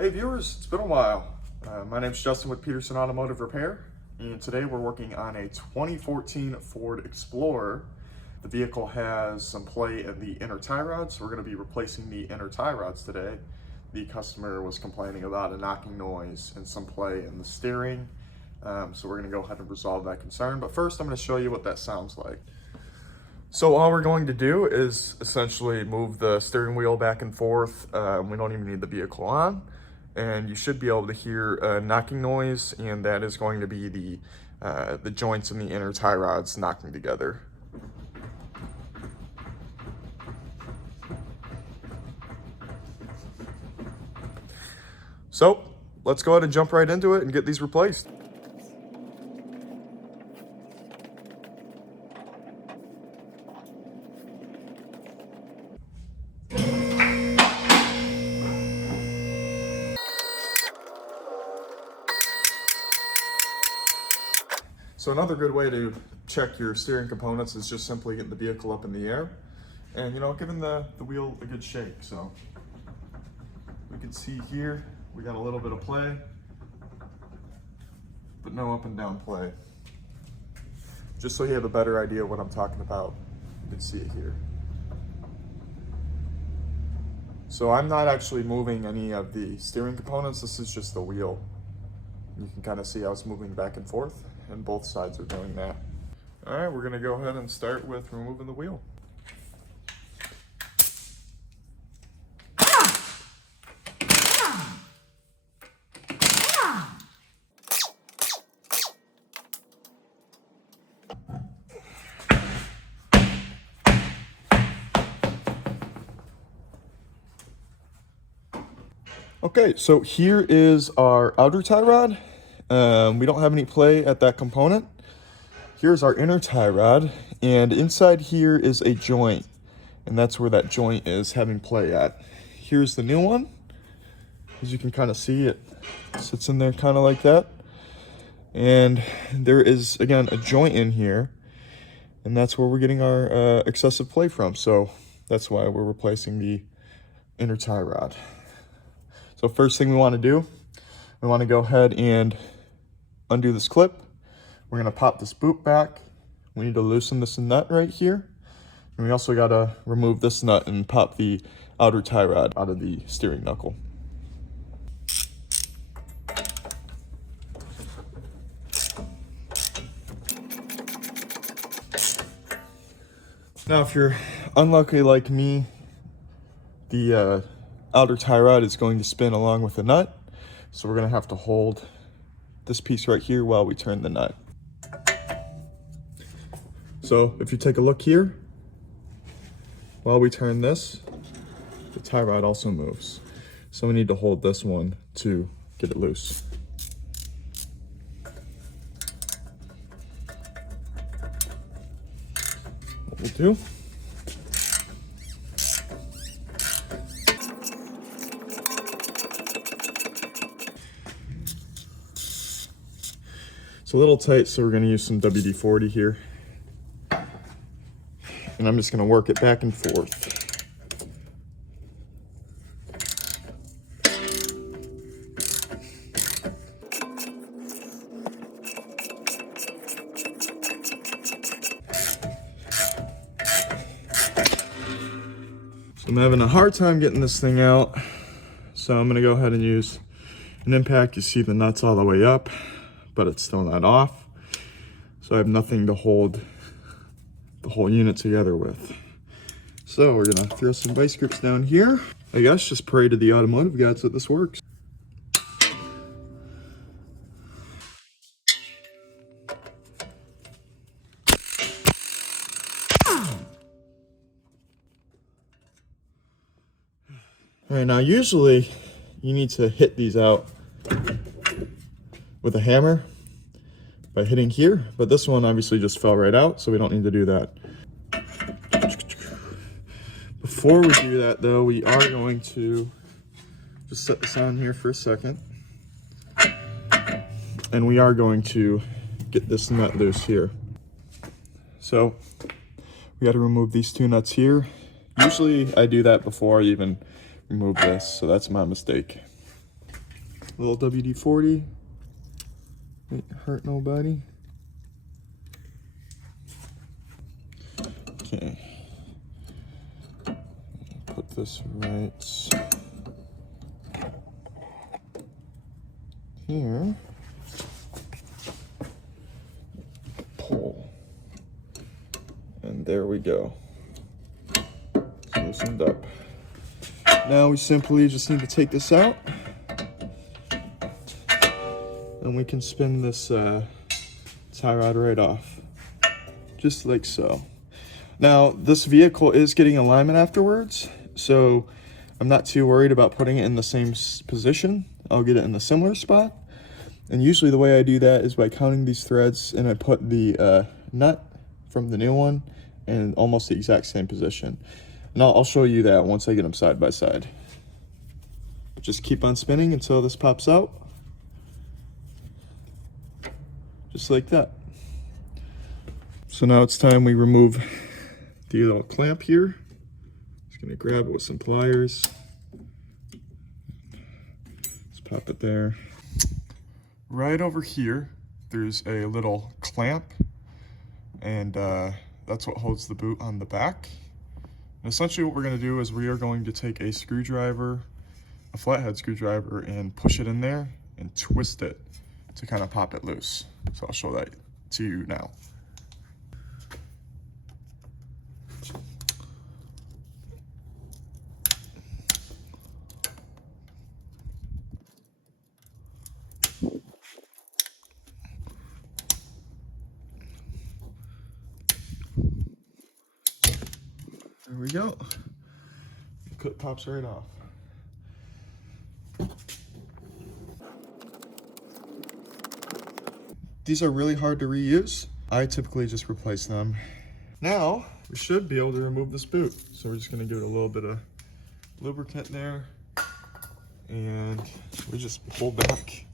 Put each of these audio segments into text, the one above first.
Hey viewers, it's been a while. My name's Justin with Peterson Automotive Repair, and today we're working on a 2014 Ford Explorer. The vehicle has some play in the inner tie rods, so we're going to be replacing the inner tie rods today. The customer was complaining about a knocking noise and some play in the steering, so we're going to go ahead and resolve that concern. But first, I'm going to show you what that sounds like. So all we're going to do is essentially move the steering wheel back and forth. We don't even need the vehicle on. And you should be able to hear a knocking noise, and that is going to be the joints in the inner tie rods knocking together. So let's go ahead and jump right into it and get these replaced. So another good way to check your steering components is just simply getting the vehicle up in the air and, giving the wheel a good shake. So we can see here, we got a little bit of play, but no up and down play. Just so you have a better idea of what I'm talking about, you can see it here. So I'm not actually moving any of the steering components, this is just the wheel. You can kind of see how it's moving back and forth, and both sides are doing that. All right, we're gonna go ahead and start with removing the wheel. Okay, so here is our outer tie rod. We don't have any play at that component. Here's our inner tie rod, and inside here is a joint, and that's where that joint is having play at. Here's the new one. As you can kind of see, it sits in there kind of like that. And there is, again, a joint in here, and that's where we're getting our excessive play from. So that's why we're replacing the inner tie rod. So first thing we want to do, we want to go ahead and undo this clip. We're going to pop this boot back. We need to loosen this nut right here. And we also got to remove this nut and pop the outer tie rod out of the steering knuckle. Now if you're unlucky like me, the outer tie rod is going to spin along with the nut. So we're going to have to hold this piece right here while we turn the nut. So if you take a look here, while we turn this, the tie rod also moves. So we need to hold this one to get it loose. What we'll do, it's a little tight, so we're going to use some WD-40 here. And I'm just going to work it back and forth. So I'm having a hard time getting this thing out. So I'm going to go ahead and use an impact. You see the nuts all the way up, but it's still not off. So I have nothing to hold the whole unit together with. So we're gonna throw some vice grips down here. I guess just pray to the automotive gods that this works. All right, now usually you need to hit these out with a hammer by hitting here, but this one obviously just fell right out, so we don't need to do that. Before we do that though, we are going to just set this on here for a second. And we are going to get this nut loose here. So we got to remove these two nuts here. Usually I do that before I even remove this, so that's my mistake. little WD-40. Ain't hurt nobody. Okay. Put this right here. Pull. And there we go. It's loosened up. Now we simply just need to take this out. And we can spin this tie rod right off. Just like so. Now, this vehicle is getting alignment afterwards, so I'm not too worried about putting it in the same position. I'll get it in a similar spot. And usually the way I do that is by counting these threads, and I put the nut from the new one in almost the exact same position. And I'll show you that once I get them side by side. Just keep on spinning until this pops out. Just like that. So now it's time we remove the little clamp here. Just gonna grab it with some pliers. Just pop it there. Right over here, there's a little clamp, and that's what holds the boot on the back. And essentially what we're gonna do is we are going to take a screwdriver, a flathead screwdriver, and push it in there and twist it to kind of pop it loose. So I'll show that to you now. There we go. The clip pops right off. These are really hard to reuse. I typically just replace them. Now, we should be able to remove this boot. So we're just gonna give it a little bit of lubricant there. And we just pull back.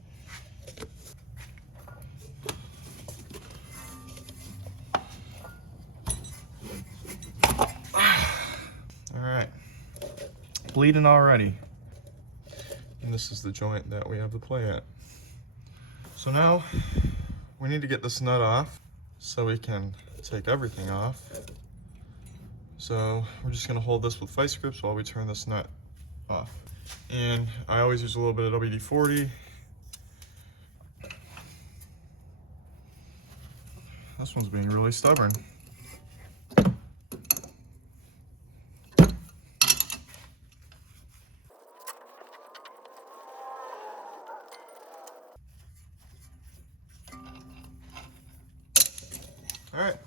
All right, bleeding already. And this is the joint that we have to play at. So now, we need to get this nut off so we can take everything off. So we're just gonna hold this with vice grips while we turn this nut off. And I always use a little bit of WD-40. This one's being really stubborn. All right,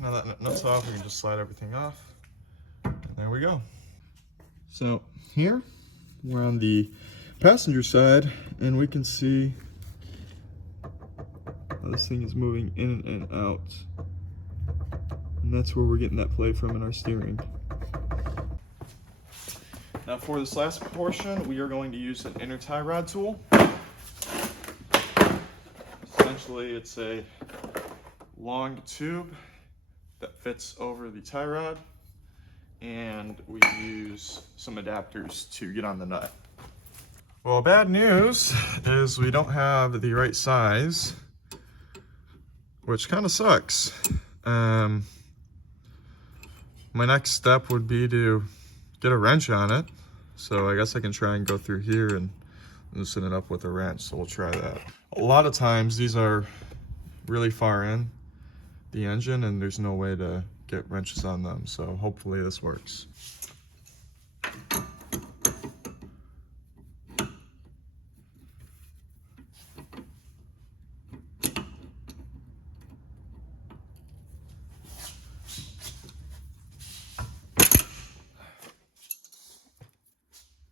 now that nut's off, we can just slide everything off. And there we go. So here, we're on the passenger side, and we can see how this thing is moving in and out. And that's where we're getting that play from in our steering. Now for this last portion, we are going to use an inner tie rod tool. Essentially, it's a long tube that fits over the tie rod, and we use some adapters to get on the nut. Well, bad news is we don't have the right size, which kind of sucks. My next step would be to get a wrench on it, so I guess I can try and go through here and loosen it up with a wrench, so we'll try that. A lot of times these are really far in the engine and there's no way to get wrenches on them, so hopefully this works.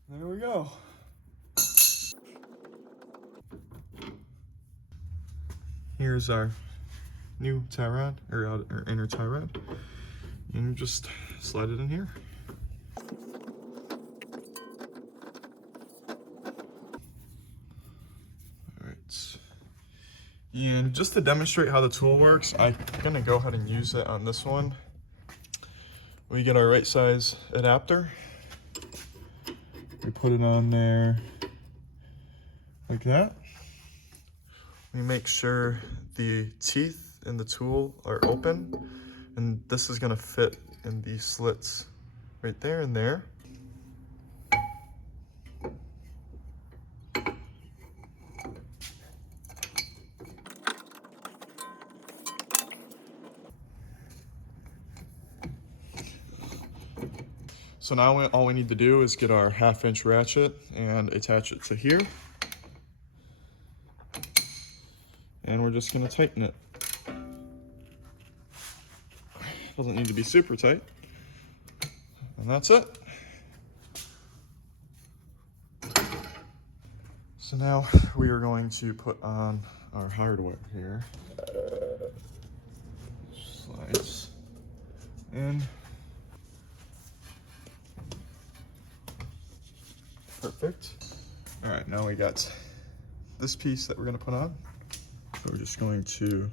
There we go. Here's our new tie rod, or inner tie rod, and just slide it in here. All right. And just to demonstrate how the tool works, I'm gonna go ahead and use it on this one. We get our right size adapter. We put it on there. like that. We make sure the teeth in the tool are open, and this is gonna fit in these slits right there and there. So now all we need to do is get our 1/2-inch ratchet and attach it to here. And we're just gonna tighten it. Doesn't need to be super tight. And that's it. So now we are going to put on our hardware here. Slides in. Perfect. All right, now we got this piece that we're gonna put on. So we're just going to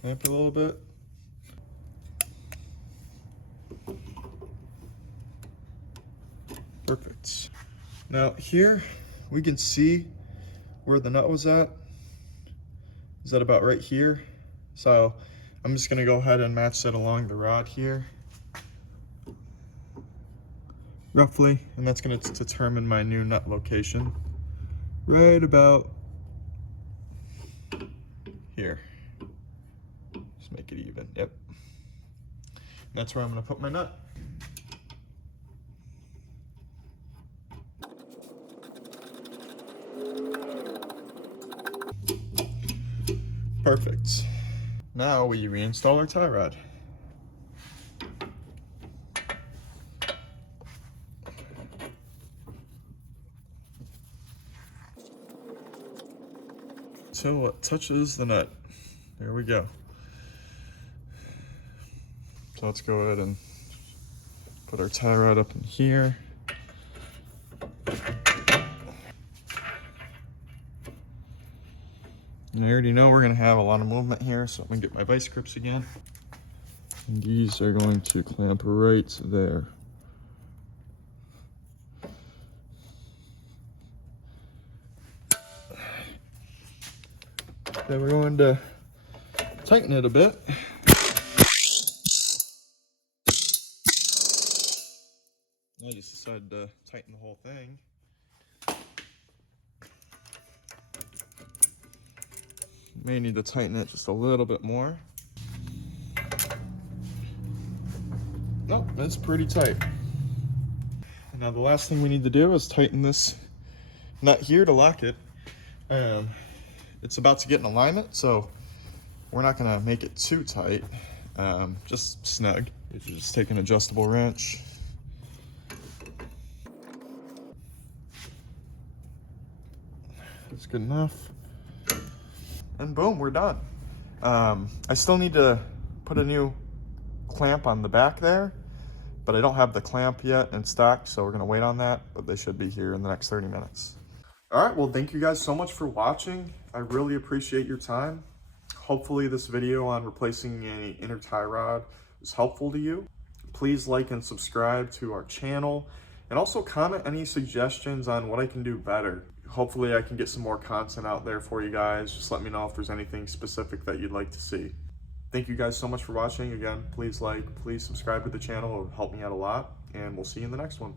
clamp it a little bit. Perfect. Now here we can see where the nut was at. Is that about right here? So I'm just gonna go ahead and match that along the rod here, roughly, and that's gonna determine my new nut location. Right about here. Just make it even, yep. And that's where I'm gonna put my nut. Perfect. Now we reinstall our tie rod. Until it touches the nut. There we go. So let's go ahead and put our tie rod up in here. And I already know we're gonna have a lot of movement here, so I'm gonna get my vice grips again. And these are going to clamp right there. Then we're going to tighten it a bit. I just decided to tighten the whole thing. May need to tighten it just a little bit more. Nope, that's pretty tight. And now the last thing we need to do is tighten this nut here to lock it. It's about to get in alignment, so we're not gonna make it too tight, just snug. You just take an adjustable wrench. That's good enough. And boom, we're done. I still need to put a new clamp on the back there, but I don't have the clamp yet in stock, so we're gonna wait on that, but they should be here in the next 30 minutes. All right, well, thank you guys so much for watching. I really appreciate your time. Hopefully this video on replacing an inner tie rod is helpful to you. Please like and subscribe to our channel, and also comment any suggestions on what I can do better. Hopefully I can get some more content out there for you guys. Just let me know if there's anything specific that you'd like to see. Thank you guys so much for watching. Again, please like, please subscribe to the channel. It would help me out a lot, and we'll see you in the next one.